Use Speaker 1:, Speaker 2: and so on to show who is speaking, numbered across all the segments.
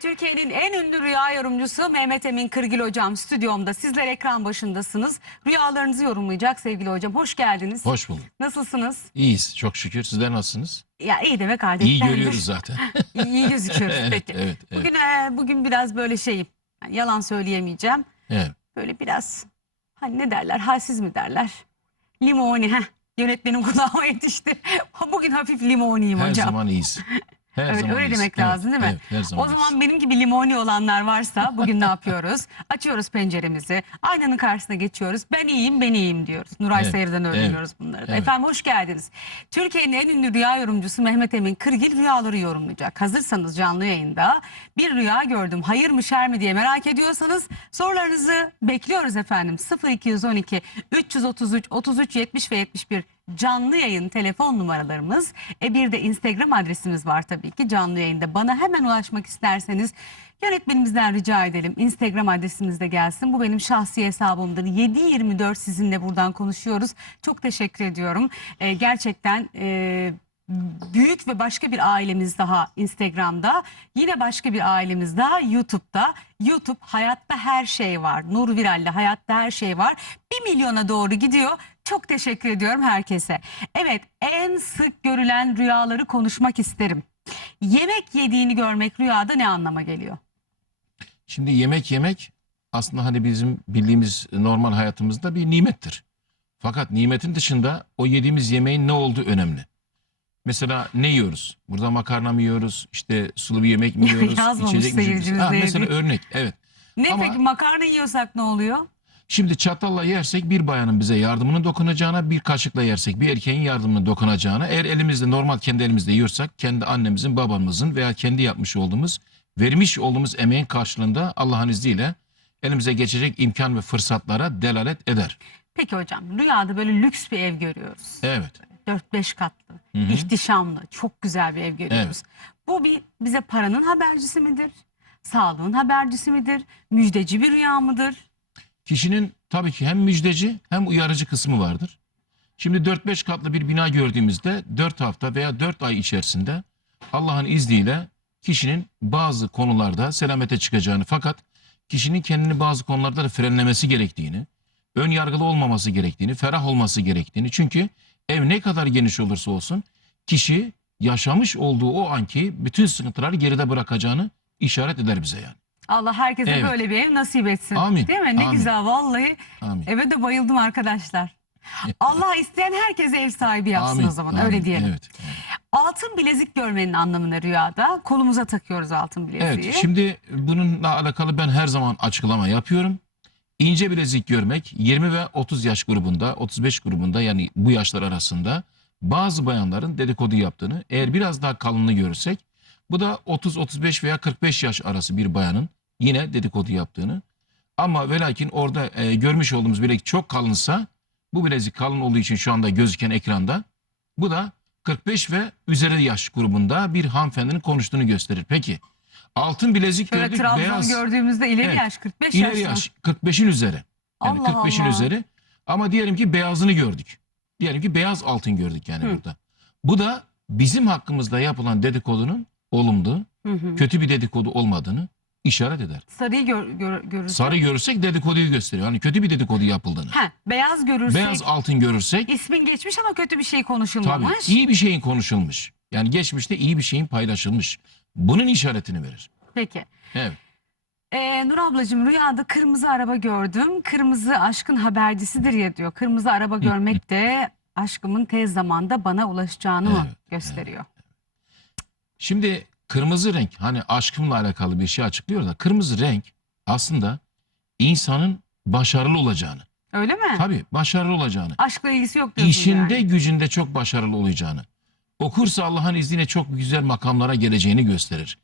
Speaker 1: Türkiye'nin en ünlü rüya yorumcusu Mehmet Emin Kırgil hocam stüdyomda. Sizler ekran başındasınız. Rüyalarınızı yorumlayacak sevgili hocam. Hoş geldiniz.
Speaker 2: Hoş bulduk.
Speaker 1: Nasılsınız?
Speaker 2: İyiyiz çok şükür. Sizler nasılsınız?
Speaker 1: Ya iyi demek adettendir.
Speaker 2: İyi görüyoruz zaten.
Speaker 1: iyi, gözüküyoruz
Speaker 2: evet,
Speaker 1: peki.
Speaker 2: evet, evet,
Speaker 1: Bugün e, bugün biraz böyle şeyim. Yani yalan söyleyemeyeceğim.
Speaker 2: evet.
Speaker 1: Böyle biraz hani ne derler halsiz mi derler? Limoni heh. Yönetmenim kulağıma yetişti. Bugün hafif limoniyim
Speaker 2: Her
Speaker 1: hocam.
Speaker 2: zaman iyiyiz. Her
Speaker 1: Evet,
Speaker 2: zaman
Speaker 1: öyle
Speaker 2: iyiyiz.
Speaker 1: demek
Speaker 2: Evet,
Speaker 1: lazım değil mi?
Speaker 2: Evet, her zaman
Speaker 1: O
Speaker 2: iyiyiz.
Speaker 1: zaman benim gibi limoni olanlar varsa bugün ne yapıyoruz? Açıyoruz penceremizi, aynanın karşısına geçiyoruz. Ben iyiyim, ben iyiyim diyoruz. Nuray
Speaker 2: Evet,
Speaker 1: Sayır'dan
Speaker 2: evet,
Speaker 1: öğreniyoruz bunları da.
Speaker 2: evet.
Speaker 1: Efendim hoş geldiniz. Türkiye'nin en ünlü rüya yorumcusu Mehmet Emin Kırgil rüyaları yorumlayacak. Hazırsanız canlı yayında bir rüya gördüm. Hayır mı şer mi diye merak ediyorsanız sorularınızı bekliyoruz efendim. 0212 333 33 70 ve 71 canlı yayın telefon numaralarımız. E bir de Instagram adresimiz var tabii ki canlı yayında. Bana hemen ulaşmak isterseniz yönetmenimizden rica edelim. Instagram adresimiz de gelsin. Bu benim şahsi hesabımdır. 7-24 sizinle buradan konuşuyoruz. Çok teşekkür ediyorum. E, gerçekten... E, büyük ve başka bir ailemiz daha Instagram'da. Yine başka bir ailemiz daha YouTube'da. YouTube hayatta her şey var. Nur Viral'de hayatta her şey var. Bir milyona doğru gidiyor. Çok teşekkür ediyorum herkese. Evet en sık görülen rüyaları konuşmak isterim. Yemek yediğini görmek rüyada ne anlama geliyor?
Speaker 2: Şimdi yemek yemek aslında hani bizim bildiğimiz normal hayatımızda bir nimettir. Fakat nimetin dışında o yediğimiz yemeğin ne olduğu önemli. Mesela ne yiyoruz? Burada makarna mı yiyoruz? İşte sulu bir yemek mi yiyoruz?
Speaker 1: Yazmamış
Speaker 2: içecek mi
Speaker 1: seyircimiz
Speaker 2: Ha,
Speaker 1: de
Speaker 2: mesela örnek evet.
Speaker 1: Ne
Speaker 2: Ama-
Speaker 1: peki makarna yiyorsak ne oluyor?
Speaker 2: Şimdi çatalla yersek bir bayanın bize yardımının dokunacağına, bir kaşıkla yersek bir erkeğin yardımının dokunacağına, eğer elimizde normal kendi elimizde yiyorsak kendi annemizin, babamızın veya kendi yapmış olduğumuz, vermiş olduğumuz emeğin karşılığında Allah'ın izniyle elimize geçecek imkan ve fırsatlara delalet eder.
Speaker 1: Peki hocam rüyada böyle lüks bir ev görüyoruz.
Speaker 2: Evet.
Speaker 1: 4-5 katlı,
Speaker 2: Hı hı.
Speaker 1: ihtişamlı, çok güzel bir ev görüyoruz. Bu bir bize paranın habercisi midir? Sağlığın habercisi midir? Müjdeci bir rüya mıdır?
Speaker 2: Kişinin tabii ki hem müjdeci hem uyarıcı kısmı vardır. Şimdi 4-5 katlı bir bina gördüğümüzde 4 hafta veya 4 ay içerisinde Allah'ın izniyle kişinin bazı konularda selamete çıkacağını fakat kişinin kendini bazı konularda da frenlemesi gerektiğini, ön yargılı olmaması gerektiğini, ferah olması gerektiğini. Çünkü ev ne kadar geniş olursa olsun kişi yaşamış olduğu o anki bütün sıkıntıları geride bırakacağını işaret eder bize yani.
Speaker 1: Allah herkese
Speaker 2: Evet.
Speaker 1: böyle bir ev nasip etsin.
Speaker 2: Amin,
Speaker 1: Değil mi? Ne
Speaker 2: amin.
Speaker 1: güzel vallahi.
Speaker 2: Amin.
Speaker 1: Eve de bayıldım arkadaşlar. Allah isteyen herkese ev sahibi yapsın o zaman. Öyle
Speaker 2: amin.
Speaker 1: diyelim.
Speaker 2: Evet. evet.
Speaker 1: Altın bilezik görmenin anlamını rüyada. Kolumuza takıyoruz altın bileziği.
Speaker 2: Evet, şimdi bununla alakalı ben her zaman açıklama yapıyorum. İnce bilezik görmek 20 ve 30 yaş grubunda, 35 grubunda yani bu yaşlar arasında bazı bayanların dedikodu yaptığını, eğer biraz daha kalınını görürsek bu da 30, 35 veya 45 yaş arası bir bayanın yine dedikodu yaptığını. Ama ve lakin orada e, görmüş olduğumuz bilek çok kalınsa bu bilezik kalın olduğu için şu anda gözüken ekranda bu da 45 ve üzeri yaş grubunda bir hanımefendinin konuştuğunu gösterir. Peki altın bilezik
Speaker 1: Şöyle
Speaker 2: gördük
Speaker 1: Trabzon'u
Speaker 2: beyaz
Speaker 1: gördüğümüzde ileri
Speaker 2: Evet.
Speaker 1: yaş 45
Speaker 2: ileri
Speaker 1: yaştan.
Speaker 2: yaş 45'in üzeri. Yani
Speaker 1: Allah
Speaker 2: 45'in
Speaker 1: Allah.
Speaker 2: üzeri ama diyelim ki beyazını gördük. Diyelim ki beyaz altın gördük yani
Speaker 1: Hı.
Speaker 2: burada. Bu da bizim hakkımızda yapılan dedikodunun olumlu,
Speaker 1: Hı hı.
Speaker 2: kötü bir dedikodu olmadığını işaret eder.
Speaker 1: Sarıyı gör, gör, görürsek.
Speaker 2: Sarı görürsek dedikoduyu gösteriyor. Hani kötü bir dedikodu yapıldığını.
Speaker 1: Heh, beyaz görürsek.
Speaker 2: Beyaz altın görürsek
Speaker 1: ismin geçmiş ama kötü bir şey
Speaker 2: tabii
Speaker 1: konuşulmamış.
Speaker 2: iyi bir şeyin konuşulmuş. Yani geçmişte iyi bir şeyin paylaşılmış. Bunun işaretini verir.
Speaker 1: Peki.
Speaker 2: Evet.
Speaker 1: Ee, Nur ablacığım rüyada kırmızı araba gördüm. Kırmızı aşkın habercisidir ya diyor. Kırmızı araba görmek de aşkımın tez zamanda bana ulaşacağını mı
Speaker 2: Evet,
Speaker 1: gösteriyor?
Speaker 2: Şimdi kırmızı renk hani aşkımla alakalı bir şey açıklıyor da kırmızı renk aslında insanın başarılı olacağını.
Speaker 1: Öyle mi?
Speaker 2: Tabii başarılı olacağını.
Speaker 1: Aşkla ilgisi yok diyorsun
Speaker 2: İşinde
Speaker 1: yani.
Speaker 2: gücünde çok başarılı olacağını. Okursa Allah'ın izniyle çok güzel makamlara geleceğini gösterir.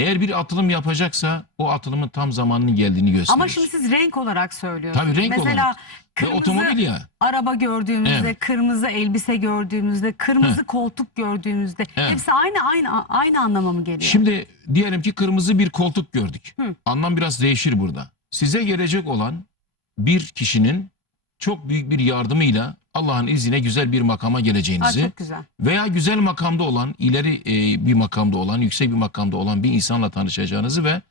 Speaker 2: Eğer bir atılım yapacaksa o atılımın tam zamanının geldiğini gösterir.
Speaker 1: Ama şimdi siz renk olarak söylüyorsunuz.
Speaker 2: Tabii renk
Speaker 1: Mesela
Speaker 2: olarak. Ve
Speaker 1: kırmızı
Speaker 2: otomobil ya.
Speaker 1: araba gördüğümüzde,
Speaker 2: Evet.
Speaker 1: kırmızı elbise gördüğümüzde, kırmızı koltuk gördüğümüzde
Speaker 2: Evet.
Speaker 1: hepsi aynı aynı aynı anlama mı geliyor?
Speaker 2: Şimdi diyelim ki kırmızı bir koltuk gördük.
Speaker 1: Hı.
Speaker 2: Anlam biraz değişir burada. Size gelecek olan bir kişinin çok büyük bir yardımıyla Allah'ın izniyle güzel bir makama
Speaker 1: Aa,
Speaker 2: geleceğinizi
Speaker 1: çok güzel.
Speaker 2: veya güzel makamda olan, ileri e, bir makamda olan, yüksek bir makamda olan bir insanla tanışacağınızı ve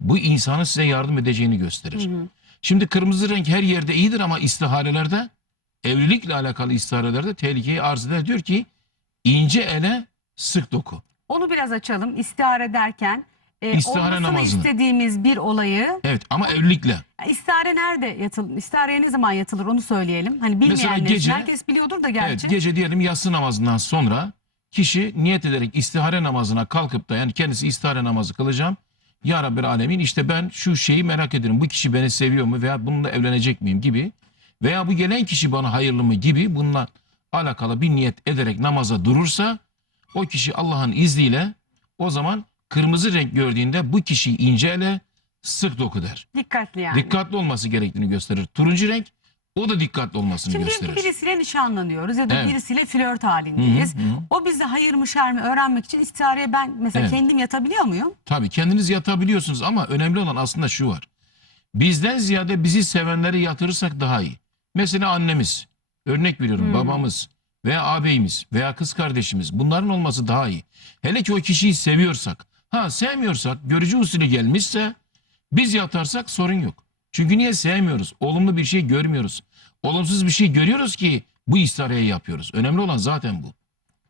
Speaker 2: bu insanın size yardım edeceğini gösterir.
Speaker 1: Hı hı.
Speaker 2: Şimdi kırmızı renk her yerde iyidir ama istiharelerde, evlilikle alakalı istiharelerde tehlikeyi arz eder. Diyor ki ince ele sık doku.
Speaker 1: Onu biraz açalım. İstihare derken e,
Speaker 2: İstihare
Speaker 1: olmasını
Speaker 2: namazını.
Speaker 1: istediğimiz bir olayı
Speaker 2: Evet ama evlilikle.
Speaker 1: istihare nerede yatılır? İstihareye ne zaman yatılır onu söyleyelim. Hani bilmeyenler için
Speaker 2: gece-
Speaker 1: herkes biliyordur da gerçi.
Speaker 2: Evet gece diyelim yatsı namazından sonra kişi niyet ederek istihare namazına kalkıp da yani kendisi istihare namazı kılacağım. Ya Rabbi Alemin işte ben şu şeyi merak ederim. Bu kişi beni seviyor mu veya bununla evlenecek miyim gibi. Veya bu gelen kişi bana hayırlı mı gibi bununla alakalı bir niyet ederek namaza durursa o kişi Allah'ın izniyle o zaman kırmızı renk gördüğünde bu kişiyi ince ele sık doku der.
Speaker 1: Dikkatli yani.
Speaker 2: Dikkatli olması gerektiğini gösterir. Turuncu renk o da dikkatli olmasını
Speaker 1: Şimdi diyelim
Speaker 2: gösterir.
Speaker 1: ki birisiyle nişanlanıyoruz ya da
Speaker 2: Evet.
Speaker 1: birisiyle flört
Speaker 2: Hı hı,
Speaker 1: halindeyiz.
Speaker 2: hı.
Speaker 1: O bize hayır mı şer mi öğrenmek için istihareye ben mesela
Speaker 2: Evet.
Speaker 1: kendim yatabiliyor muyum?
Speaker 2: Tabii kendiniz yatabiliyorsunuz ama önemli olan aslında şu var. Bizden ziyade bizi sevenleri yatırırsak daha iyi. Mesela annemiz, örnek veriyorum
Speaker 1: Hmm.
Speaker 2: babamız veya ağabeyimiz veya kız kardeşimiz bunların olması daha iyi. Hele ki o kişiyi seviyorsak. Ha sevmiyorsak görücü usulü gelmişse biz yatarsak sorun yok. Çünkü niye sevmiyoruz? Olumlu bir şey görmüyoruz. Olumsuz bir şey görüyoruz ki bu istihareye yapıyoruz. Önemli olan zaten bu.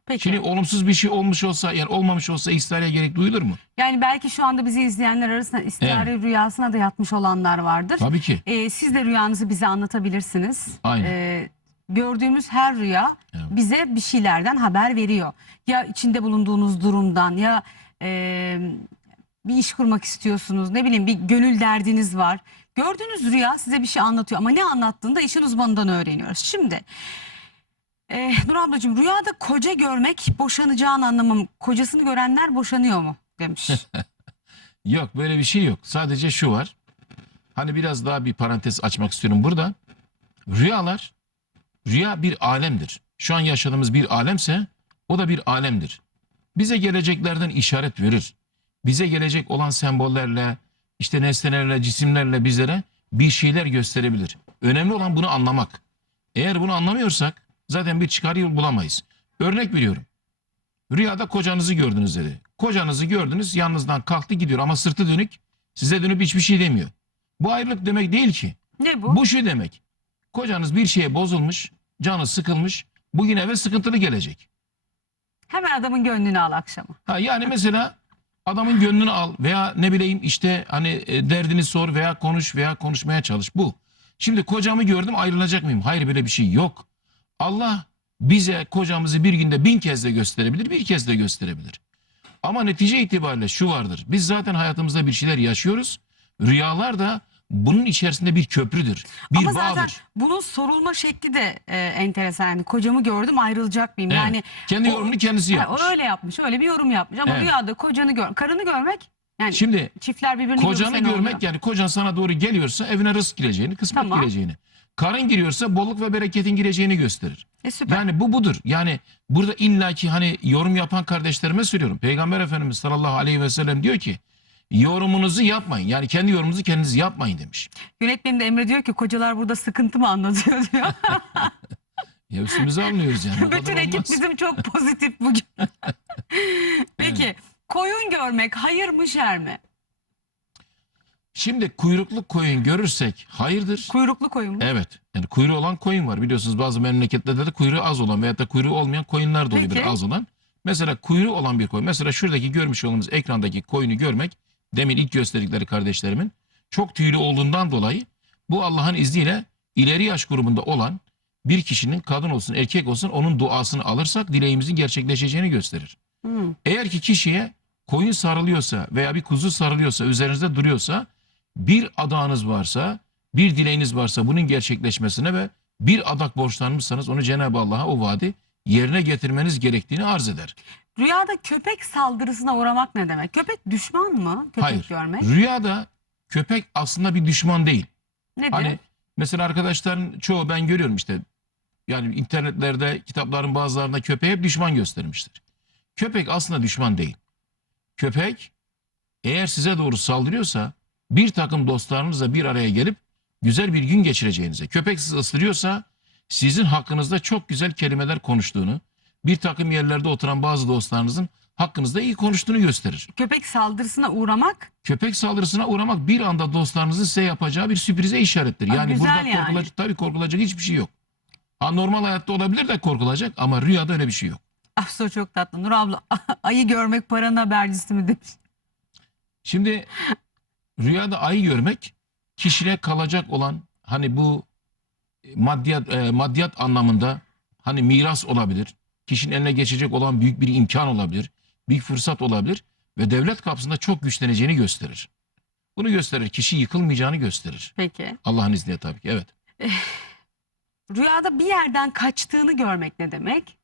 Speaker 1: Peki.
Speaker 2: Şimdi olumsuz bir şey olmuş olsa yani olmamış olsa istihareye gerek duyulur mu?
Speaker 1: Yani belki şu anda bizi izleyenler arasında istihare rüyasına da yatmış olanlar vardır.
Speaker 2: Tabii ki.
Speaker 1: Ee, siz de rüyanızı bize anlatabilirsiniz.
Speaker 2: Aynen.
Speaker 1: Ee, gördüğümüz her rüya
Speaker 2: Evet.
Speaker 1: bize bir şeylerden haber veriyor. Ya içinde bulunduğunuz durumdan ya e, bir iş kurmak istiyorsunuz ne bileyim bir gönül derdiniz var. Gördüğünüz rüya size bir şey anlatıyor ama ne anlattığını da işin uzmanından öğreniyoruz. Şimdi e, Nur ablacığım rüyada koca görmek boşanacağın anlamı kocasını görenler boşanıyor mu demiş.
Speaker 2: Yok böyle bir şey yok. Sadece şu var. Hani biraz daha bir parantez açmak istiyorum burada. Rüyalar, rüya bir alemdir. Şu an yaşadığımız bir alemse o da bir alemdir. Bize geleceklerden işaret verir. Bize gelecek olan sembollerle, işte nesnelerle, cisimlerle bizlere bir şeyler gösterebilir. Önemli olan bunu anlamak. Eğer bunu anlamıyorsak zaten bir çıkar yol bulamayız. Örnek veriyorum. Rüyada kocanızı gördünüz dedi. Kocanızı gördünüz yalnızdan kalktı gidiyor ama sırtı dönük size dönüp hiçbir şey demiyor. Bu ayrılık demek değil ki.
Speaker 1: ne bu?
Speaker 2: Bu şu demek. Kocanız bir şeye bozulmuş, canı sıkılmış, bugün eve sıkıntılı gelecek.
Speaker 1: Hemen adamın gönlünü al akşama.
Speaker 2: Ha, yani mesela adamın gönlünü al veya ne bileyim işte hani e, derdini sor veya konuş veya konuşmaya çalış. Bu. Şimdi kocamı gördüm ayrılacak mıyım? Hayır böyle bir şey yok. Allah bize kocamızı bir günde bin kez de gösterebilir, bir kez de gösterebilir. Ama netice itibariyle şu vardır. Biz zaten hayatımızda bir şeyler yaşıyoruz. Rüyalar da bunun içerisinde bir köprüdür. Bir
Speaker 1: Ama zaten
Speaker 2: bağdır.
Speaker 1: bunun sorulma şekli de e, enteresan. Yani kocamı gördüm ayrılacak mıyım?
Speaker 2: Evet.
Speaker 1: Yani
Speaker 2: Kendi
Speaker 1: o-
Speaker 2: yorumunu kendisi
Speaker 1: ha,
Speaker 2: yapmış.
Speaker 1: o öyle yapmış. Öyle bir yorum yapmış. Ama
Speaker 2: Evet.
Speaker 1: rüyada kocanı gör, karını görmek yani
Speaker 2: Şimdi
Speaker 1: çiftler birbirini
Speaker 2: Kocanı
Speaker 1: görürse ne
Speaker 2: görmek
Speaker 1: oluyor?
Speaker 2: yani kocan sana doğru geliyorsa evine rızk gireceğini, kısmet
Speaker 1: Tamam.
Speaker 2: gireceğini. Karın giriyorsa bolluk ve bereketin gireceğini gösterir.
Speaker 1: E, süper.
Speaker 2: Yani bu budur. Yani burada illaki hani yorum yapan kardeşlerime söylüyorum. Peygamber Efendimiz sallallahu aleyhi ve sellem diyor ki yorumunuzu yapmayın. Yani kendi yorumunuzu kendiniz yapmayın demiş.
Speaker 1: Yönetmenim de Emre diyor ki kocalar burada sıkıntı mı anlatıyor diyor.
Speaker 2: Ya üstümüze almıyoruz yani. O
Speaker 1: Bütün ekip bizim çok pozitif bugün. Peki koyun görmek hayır mı şer mi?
Speaker 2: Şimdi kuyruklu koyun görürsek hayırdır.
Speaker 1: Kuyruklu koyun mu?
Speaker 2: Evet. Yani kuyruğu olan koyun var. Biliyorsunuz bazı memleketlerde de kuyruğu az olan veyahut da kuyruğu olmayan koyunlar da oluyor az olan. Mesela kuyruğu olan bir koyun. Mesela şuradaki görmüş olduğumuz ekrandaki koyunu görmek demin ilk gösterdikleri kardeşlerimin çok tüylü olduğundan dolayı bu Allah'ın izniyle ileri yaş grubunda olan bir kişinin kadın olsun erkek olsun onun duasını alırsak dileğimizin gerçekleşeceğini gösterir.
Speaker 1: Hmm.
Speaker 2: Eğer ki kişiye koyun sarılıyorsa veya bir kuzu sarılıyorsa üzerinizde duruyorsa bir adağınız varsa bir dileğiniz varsa bunun gerçekleşmesine ve bir adak borçlanmışsanız onu Cenab-ı Allah'a o vaadi yerine getirmeniz gerektiğini arz eder.
Speaker 1: Rüyada köpek saldırısına uğramak ne demek? Köpek düşman mı? Köpek
Speaker 2: Hayır.
Speaker 1: görmek.
Speaker 2: Rüyada köpek aslında bir düşman değil.
Speaker 1: Nedir?
Speaker 2: Hani mesela arkadaşların çoğu ben görüyorum işte yani internetlerde kitapların bazılarında köpeğe hep düşman göstermiştir. Köpek aslında düşman değil. Köpek eğer size doğru saldırıyorsa bir takım dostlarınızla bir araya gelip güzel bir gün geçireceğinize. Köpek sizi ısırıyorsa sizin hakkınızda çok güzel kelimeler konuştuğunu, bir takım yerlerde oturan bazı dostlarınızın hakkınızda iyi konuştuğunu gösterir.
Speaker 1: Köpek saldırısına uğramak
Speaker 2: Köpek saldırısına uğramak bir anda dostlarınızın size yapacağı bir sürprize işarettir.
Speaker 1: Aa,
Speaker 2: Yani
Speaker 1: güzel
Speaker 2: burada
Speaker 1: yani.
Speaker 2: korkulacak, tabii korkulacak hiçbir şey yok. Ha, normal hayatta olabilir de korkulacak ama rüyada öyle bir şey yok.
Speaker 1: Afso çok tatlı. Nur abla ayı görmek paranın habercisi mi demiş.
Speaker 2: Şimdi rüyada ayı görmek kişiye kalacak olan hani bu maddiyat e, maddiyat anlamında hani miras olabilir. Kişinin eline geçecek olan büyük bir imkan olabilir. Büyük fırsat olabilir ve devlet kapısında çok güçleneceğini gösterir. Bunu gösterir. Kişi yıkılmayacağını gösterir.
Speaker 1: Peki.
Speaker 2: Allah'ın izniyle tabii ki. Evet.
Speaker 1: Rüyada bir yerden kaçtığını görmek ne demek?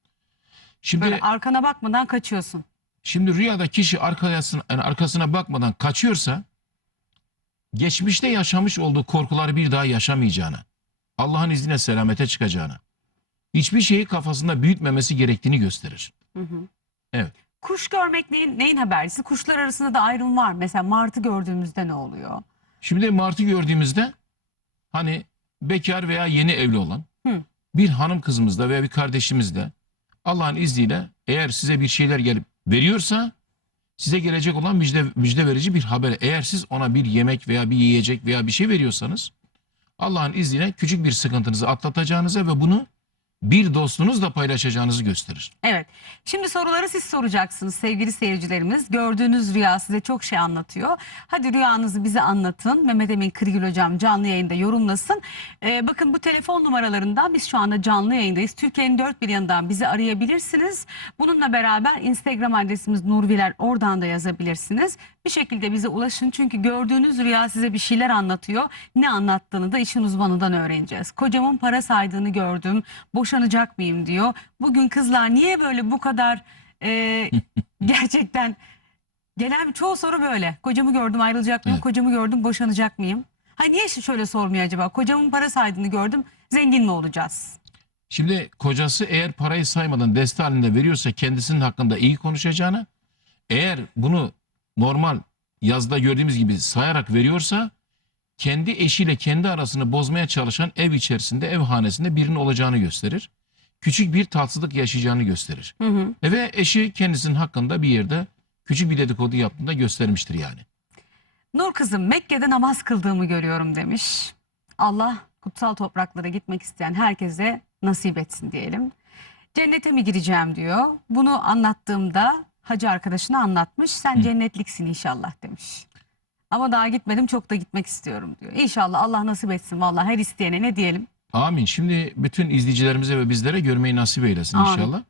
Speaker 2: Şimdi
Speaker 1: Böyle arkana bakmadan kaçıyorsun.
Speaker 2: Şimdi rüyada kişi arkasına, yani arkasına bakmadan kaçıyorsa geçmişte yaşamış olduğu korkuları bir daha yaşamayacağını, Allah'ın izniyle selamete çıkacağını, hiçbir şeyi kafasında büyütmemesi gerektiğini gösterir.
Speaker 1: Hı hı.
Speaker 2: Evet.
Speaker 1: Kuş görmek neyin, neyin habercisi? Kuşlar arasında da ayrım var. Mesela martı gördüğümüzde ne oluyor?
Speaker 2: Şimdi Mart'ı gördüğümüzde hani bekar veya yeni evli olan
Speaker 1: Hı.
Speaker 2: bir hanım kızımızda veya bir kardeşimizde Allah'ın izniyle eğer size bir şeyler gelip veriyorsa size gelecek olan müjde, müjde verici bir haber. Eğer siz ona bir yemek veya bir yiyecek veya bir şey veriyorsanız Allah'ın izniyle küçük bir sıkıntınızı atlatacağınızı ve bunu bir dostunuzla paylaşacağınızı gösterir.
Speaker 1: Evet. Şimdi soruları siz soracaksınız sevgili seyircilerimiz. Gördüğünüz rüya size çok şey anlatıyor. Hadi rüyanızı bize anlatın. Mehmet Emin Kırgül hocam canlı yayında yorumlasın. Ee, bakın bu telefon numaralarından biz şu anda canlı yayındayız. Türkiye'nin dört bir yanından bizi arayabilirsiniz. Bununla beraber Instagram adresimiz Nurviler oradan da yazabilirsiniz. Bir şekilde bize ulaşın çünkü gördüğünüz rüya size bir şeyler anlatıyor. Ne anlattığını da işin uzmanından öğreneceğiz. Kocamın para saydığını gördüm. Boşanacak mıyım diyor. Bugün kızlar niye böyle bu kadar e, gerçekten gelen çoğu soru böyle. Kocamı gördüm ayrılacak mıyım?
Speaker 2: Evet.
Speaker 1: Kocamı gördüm boşanacak mıyım? Ha niye şöyle sormuyor acaba? Kocamın para saydığını gördüm. Zengin mi olacağız?
Speaker 2: Şimdi kocası eğer parayı saymadan deste halinde veriyorsa kendisinin hakkında iyi konuşacağını, eğer bunu normal yazda gördüğümüz gibi sayarak veriyorsa kendi eşiyle kendi arasını bozmaya çalışan ev içerisinde, ev hanesinde birinin olacağını gösterir. Küçük bir tatsızlık yaşayacağını gösterir.
Speaker 1: Hı hı.
Speaker 2: E Ve eşi kendisinin hakkında bir yerde küçük bir dedikodu yaptığında göstermiştir yani.
Speaker 1: Nur kızım Mekke'de namaz kıldığımı görüyorum demiş. Allah kutsal topraklara gitmek isteyen herkese nasip etsin diyelim. Cennete mi gireceğim diyor. Bunu anlattığımda hacı arkadaşına anlatmış. Sen cennetliksin inşallah demiş. Ama daha gitmedim çok da gitmek istiyorum diyor. İnşallah Allah nasip etsin vallahi her isteyene ne diyelim.
Speaker 2: Amin. Şimdi bütün izleyicilerimize ve bizlere görmeyi nasip eylesin
Speaker 1: Amin.
Speaker 2: inşallah.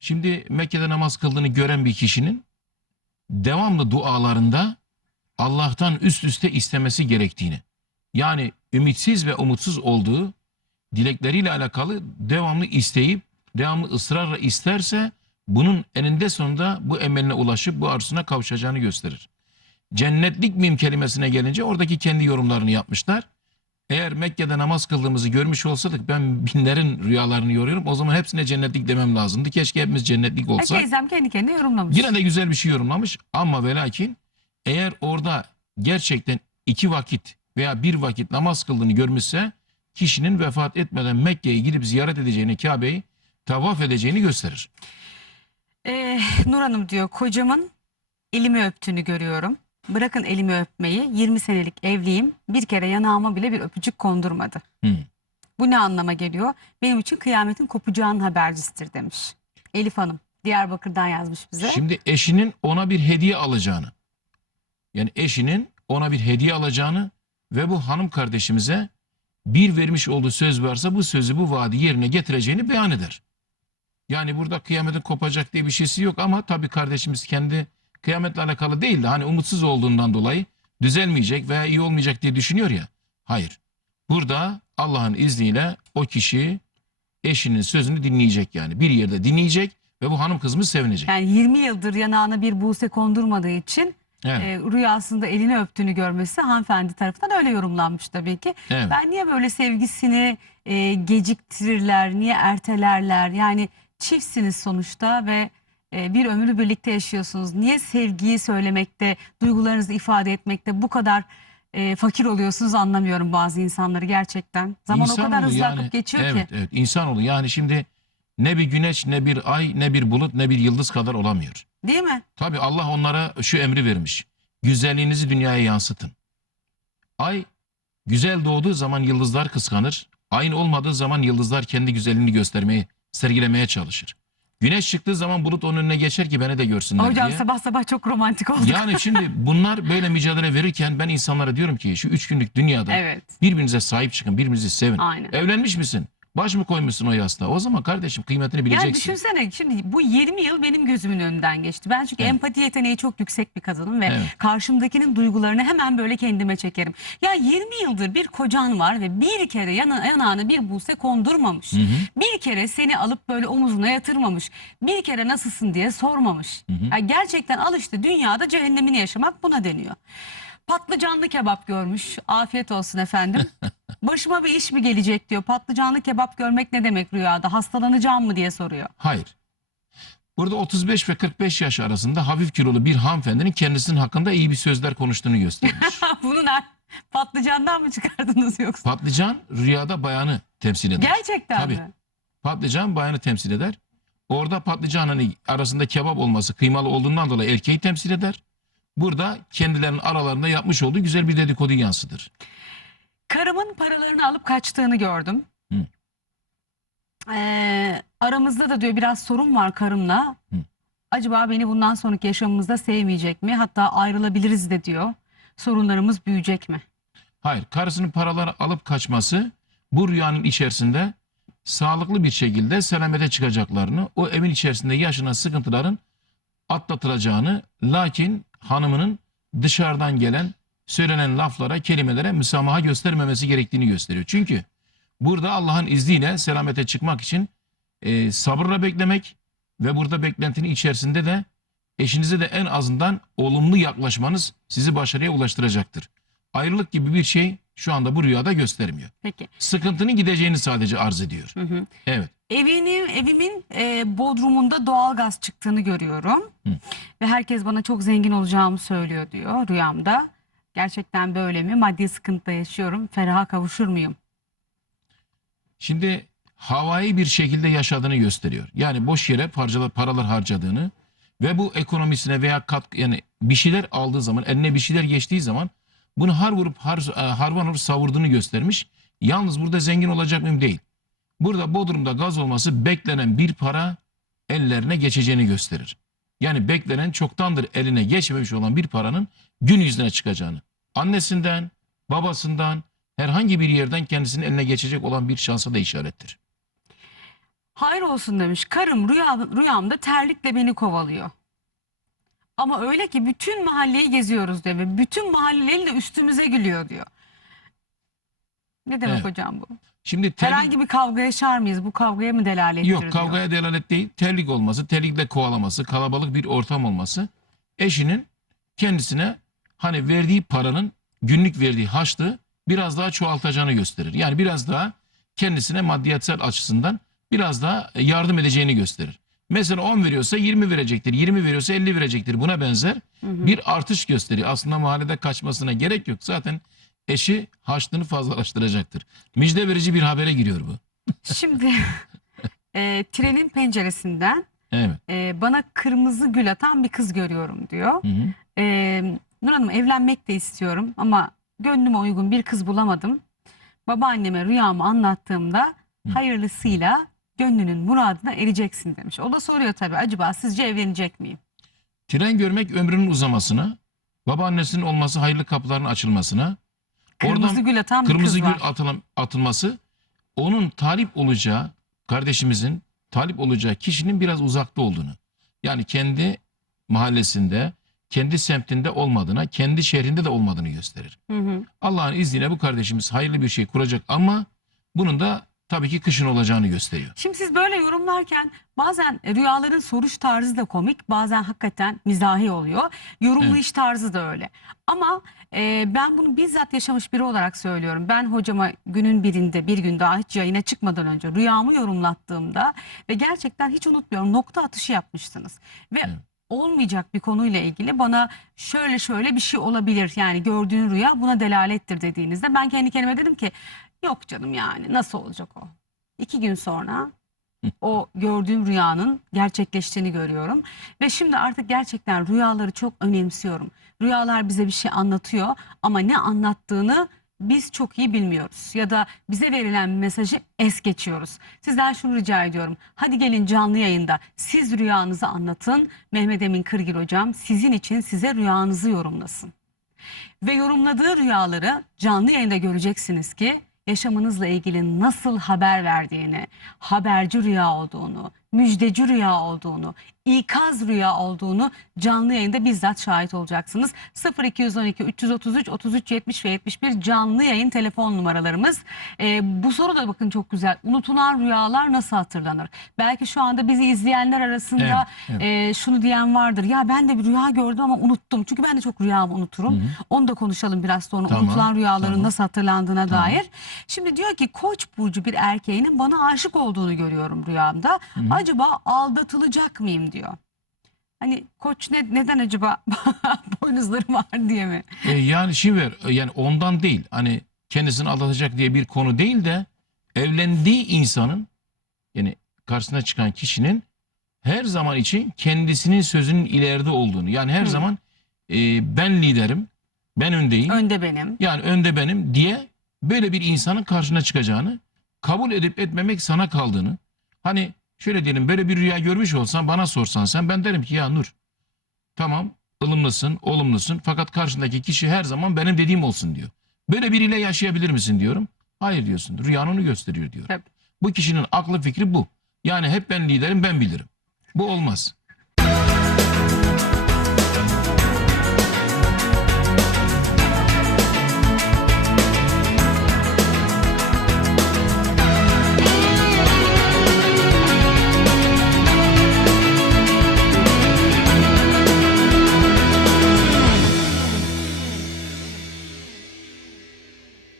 Speaker 2: Şimdi Mekke'de namaz kıldığını gören bir kişinin devamlı dualarında Allah'tan üst üste istemesi gerektiğini, yani ümitsiz ve umutsuz olduğu dilekleriyle alakalı devamlı isteyip, devamlı ısrarla isterse bunun eninde sonunda bu emeline ulaşıp bu arzusuna kavuşacağını gösterir. Cennetlik miyim kelimesine gelince oradaki kendi yorumlarını yapmışlar. Eğer Mekke'de namaz kıldığımızı görmüş olsaydık ben binlerin rüyalarını yoruyorum. O zaman hepsine cennetlik demem lazımdı. Keşke hepimiz cennetlik
Speaker 1: Ha,
Speaker 2: olsa.
Speaker 1: Teyzem kendi kendine yorumlamış.
Speaker 2: Yine de güzel bir şey yorumlamış ama ve lakin eğer orada gerçekten iki vakit veya bir vakit namaz kıldığını görmüşse kişinin vefat etmeden Mekke'ye gidip ziyaret edeceğini, Kabe'yi tavaf edeceğini gösterir.
Speaker 1: Ee, Nur Hanım diyor kocamın elimi öptüğünü görüyorum. Bırakın elimi öpmeyi 20 senelik evliyim bir kere yanağıma bile bir öpücük kondurmadı.
Speaker 2: Hı.
Speaker 1: Bu ne anlama geliyor? Benim için kıyametin kopacağının habercisidir demiş. Elif Hanım Diyarbakır'dan yazmış bize.
Speaker 2: Şimdi eşinin ona bir hediye alacağını, yani eşinin ona bir hediye alacağını ve bu hanım kardeşimize bir vermiş olduğu söz varsa bu sözü bu vaadi yerine getireceğini beyan eder. Yani burada kıyametin kopacak diye bir şeysi yok ama tabii kardeşimiz kendi kıyametle alakalı değil de hani umutsuz olduğundan dolayı düzelmeyecek veya iyi olmayacak diye düşünüyor ya. Hayır. Burada Allah'ın izniyle o kişi eşinin sözünü dinleyecek yani. Bir yerde dinleyecek ve bu hanım kızımız sevinecek.
Speaker 1: Yani 20 yıldır yanağına bir buse kondurmadığı için
Speaker 2: Evet.
Speaker 1: e, rüyasında elini öptüğünü görmesi hanımefendi tarafından öyle yorumlanmış tabii ki.
Speaker 2: evet.
Speaker 1: Ben niye böyle sevgisini e, geciktirirler, niye ertelerler? Yani çiftsiniz sonuçta ve e, bir ömrü birlikte yaşıyorsunuz. Niye sevgiyi söylemekte, duygularınızı ifade etmekte bu kadar e, fakir oluyorsunuz anlamıyorum bazı insanları gerçekten. Zaman o kadar hızlı
Speaker 2: yani-
Speaker 1: akıp geçiyor
Speaker 2: evet,
Speaker 1: ki.
Speaker 2: Evet, insanoğlu yani şimdi ne bir güneş ne bir ay ne bir bulut ne bir yıldız kadar olamıyor.
Speaker 1: Değil mi?
Speaker 2: Tabi Allah onlara şu emri vermiş. Güzelliğinizi dünyaya yansıtın. Ay güzel doğduğu zaman yıldızlar kıskanır. Ayın olmadığı zaman yıldızlar kendi güzelliğini göstermeye, sergilemeye çalışır. Güneş çıktığı zaman bulut onun önüne geçer ki beni de görsünler
Speaker 1: Hocam
Speaker 2: diye.
Speaker 1: sabah sabah çok romantik olduk.
Speaker 2: Yani şimdi bunlar böyle mücadele verirken ben insanlara diyorum ki şu üç günlük dünyada
Speaker 1: Evet.
Speaker 2: birbirinize sahip çıkın, birbirinizi sevin.
Speaker 1: Aynen.
Speaker 2: Evlenmiş misin? Baş mı koymuşsun o yastığa? O zaman kardeşim kıymetini bileceksin.
Speaker 1: düşünsene şimdi bu 20 yıl benim gözümün önünden geçti. Ben çünkü
Speaker 2: Evet.
Speaker 1: empati yeteneği çok yüksek bir kadınım ve
Speaker 2: Evet.
Speaker 1: karşımdakinin duygularını hemen böyle kendime çekerim. Ya 20 yıldır bir kocan var ve bir kere yana, yanağına bir buse kondurmamış. Bir kere seni alıp böyle omuzuna yatırmamış. Bir kere nasılsın diye sormamış. Ya gerçekten al işte dünyada cehennemini yaşamak buna deniyor. Patlıcanlı kebap görmüş. Afiyet olsun efendim. Başıma bir iş mi gelecek diyor. Patlıcanlı kebap görmek ne demek rüyada? Hastalanacağım mı diye soruyor.
Speaker 2: Hayır. Burada 35 ve 45 yaş arasında hafif kilolu bir hanımefendinin kendisinin hakkında iyi bir sözler konuştuğunu göstermiş.
Speaker 1: Bunu ner- patlıcandan mı çıkardınız yoksa?
Speaker 2: Patlıcan rüyada bayanı temsil eder.
Speaker 1: Gerçekten
Speaker 2: Tabii.
Speaker 1: mi?
Speaker 2: Patlıcan bayanı temsil eder. Orada patlıcan hani arasında kebap olması kıymalı olduğundan dolayı erkeği temsil eder. Burada kendilerinin aralarında yapmış olduğu güzel bir dedikodu yansıdır.
Speaker 1: Karımın paralarını alıp kaçtığını gördüm.
Speaker 2: Hı.
Speaker 1: Ee, aramızda da diyor biraz sorun var karımla.
Speaker 2: Hı.
Speaker 1: Acaba beni bundan sonraki yaşamımızda sevmeyecek mi? Hatta ayrılabiliriz de diyor. Sorunlarımız büyüyecek mi?
Speaker 2: Hayır, karısının paraları alıp kaçması bu rüyanın içerisinde sağlıklı bir şekilde selamete çıkacaklarını, o evin içerisinde yaşanan sıkıntıların atlatılacağını, lakin hanımının dışarıdan gelen söylenen laflara, kelimelere müsamaha göstermemesi gerektiğini gösteriyor. Çünkü burada Allah'ın izniyle selamete çıkmak için e, sabırla beklemek ve burada beklentinin içerisinde de eşinize de en azından olumlu yaklaşmanız sizi başarıya ulaştıracaktır. Ayrılık gibi bir şey şu anda bu rüyada göstermiyor.
Speaker 1: Peki.
Speaker 2: Sıkıntının gideceğini sadece arz ediyor.
Speaker 1: Hı hı.
Speaker 2: Evet.
Speaker 1: Evimin, evimin e, bodrumunda doğalgaz çıktığını görüyorum.
Speaker 2: Hı.
Speaker 1: Ve herkes bana çok zengin olacağımı söylüyor diyor rüyamda. Gerçekten böyle mi? Maddi sıkıntı yaşıyorum. Feraha kavuşur muyum?
Speaker 2: Şimdi havai bir şekilde yaşadığını gösteriyor. Yani boş yere parçalar, paralar harcadığını ve bu ekonomisine veya katkı yani bir şeyler aldığı zaman eline bir şeyler geçtiği zaman bunu har vurup har, e, harvan vurup savurduğunu göstermiş. Yalnız burada zengin olacak mıyım değil. Burada Bodrum'da gaz olması beklenen bir para ellerine geçeceğini gösterir. Yani beklenen çoktandır eline geçmemiş olan bir paranın gün yüzüne çıkacağını. Annesinden, babasından, herhangi bir yerden kendisinin eline geçecek olan bir şansa da işarettir.
Speaker 1: Hayır olsun demiş. Karım rüya, rüyamda terlikle beni kovalıyor. Ama öyle ki bütün mahalleyi geziyoruz diyor ve bütün mahalleli de üstümüze gülüyor diyor. Ne demek
Speaker 2: Evet.
Speaker 1: hocam bu?
Speaker 2: Şimdi terlik,
Speaker 1: Herhangi bir kavga yaşar mıyız? Bu kavgaya mı delalettir
Speaker 2: yok
Speaker 1: diyor.
Speaker 2: kavgaya delalet değil, terlik olması, terlikle kovalaması, kalabalık bir ortam olması eşinin kendisine hani verdiği paranın günlük verdiği haçlığı biraz daha çoğaltacağını gösterir. Yani biraz daha kendisine maddiyatsal açısından biraz daha yardım edeceğini gösterir. Mesela 10 veriyorsa 20 verecektir, 20 veriyorsa 50 verecektir. Buna benzer
Speaker 1: Hı hı.
Speaker 2: bir artış gösteriyor. Aslında mahallede kaçmasına gerek yok. Zaten eşi haçlığını fazlalaştıracaktır. Müjde verici bir habere giriyor bu.
Speaker 1: Şimdi e, trenin penceresinden
Speaker 2: Evet.
Speaker 1: e, bana kırmızı gül atan bir kız görüyorum diyor.
Speaker 2: Hı hı.
Speaker 1: E, Nur Hanım evlenmek de istiyorum ama gönlüme uygun bir kız bulamadım. Babaanneme rüyamı anlattığımda hayırlısıyla gönlünün muradına ereceksin demiş. O da soruyor tabii acaba sizce evlenecek miyim?
Speaker 2: Tren görmek ömrünün uzamasına, babaannesinin olması hayırlı kapıların açılmasına,
Speaker 1: Kırmızı
Speaker 2: Oradan
Speaker 1: gül atan bir
Speaker 2: kırmızı
Speaker 1: kız
Speaker 2: gül
Speaker 1: var.
Speaker 2: atılan, atılması, onun talip olacağı, kardeşimizin talip olacağı kişinin biraz uzakta olduğunu. Yani kendi mahallesinde, kendi semtinde olmadığına, kendi şehrinde de olmadığını gösterir.
Speaker 1: Hı hı.
Speaker 2: Allah'ın izniyle bu kardeşimiz hayırlı bir şey kuracak ama bunun da tabii ki kışın olacağını gösteriyor.
Speaker 1: Şimdi siz böyle yorumlarken bazen rüyaların soruş tarzı da komik, bazen hakikaten mizahi oluyor. Yorumlayış tarzı da öyle. Ama e, ben bunu bizzat yaşamış biri olarak söylüyorum. Ben hocama günün birinde, bir gün daha hiç yayına çıkmadan önce rüyamı yorumlattığımda ve gerçekten hiç unutmuyorum nokta atışı yapmıştınız. Ve. Olmayacak bir konuyla ilgili bana şöyle şöyle bir şey olabilir. Yani gördüğün rüya buna delalettir dediğinizde ben kendi kendime dedim ki yok canım yani nasıl olacak o? İki gün sonra o gördüğüm rüyanın gerçekleştiğini görüyorum. Ve şimdi artık gerçekten rüyaları çok önemsiyorum. Rüyalar bize bir şey anlatıyor ama ne anlattığını biz çok iyi bilmiyoruz. Ya da bize verilen mesajı es geçiyoruz. Sizden şunu rica ediyorum. Hadi gelin canlı yayında siz rüyanızı anlatın. Mehmet Emin Kırgil hocam sizin için size rüyanızı yorumlasın. Ve yorumladığı rüyaları canlı yayında göreceksiniz ki yaşamınızla ilgili nasıl haber verdiğini, haberci rüya olduğunu, müjdeci rüya olduğunu, ikaz rüya olduğunu canlı yayında bizzat şahit olacaksınız. 0212 333 33 70 ve 71 canlı yayın telefon numaralarımız. Ee, bu soru da bakın çok güzel. Unutulan rüyalar nasıl hatırlanır? Belki şu anda bizi izleyenler arasında
Speaker 2: Evet, evet.
Speaker 1: e, şunu diyen vardır. Ya ben de bir rüya gördüm ama unuttum. Çünkü ben de çok rüyamı unuturum. Onu da konuşalım biraz sonra.
Speaker 2: Tamam,
Speaker 1: Unutulan rüyaların
Speaker 2: tamam.
Speaker 1: nasıl hatırlandığına
Speaker 2: Tamam.
Speaker 1: dair. Şimdi diyor ki Koç burcu bir erkeğinin bana aşık olduğunu görüyorum rüyamda. Acaba aldatılacak mıyım diyor. Hani koç ne, neden acaba boynuzları var diye mi?
Speaker 2: E, yani şimdi yani ondan değil hani kendisini aldatacak diye bir konu değil de evlendiği insanın yani karşısına çıkan kişinin her zaman için kendisinin sözünün ileride olduğunu yani her
Speaker 1: Hı.
Speaker 2: zaman e, ben liderim ben öndeyim
Speaker 1: Önde benim.
Speaker 2: yani önde benim diye böyle bir insanın karşına çıkacağını kabul edip etmemek sana kaldığını hani şöyle diyelim böyle bir rüya görmüş olsan bana sorsan sen ben derim ki ya Nur tamam ılımlısın olumlusun fakat karşındaki kişi her zaman benim dediğim olsun diyor. Böyle biriyle yaşayabilir misin diyorum. Hayır diyorsun rüyan onu gösteriyor diyor. Bu kişinin aklı fikri bu. Yani hep ben liderim ben bilirim. Bu olmaz.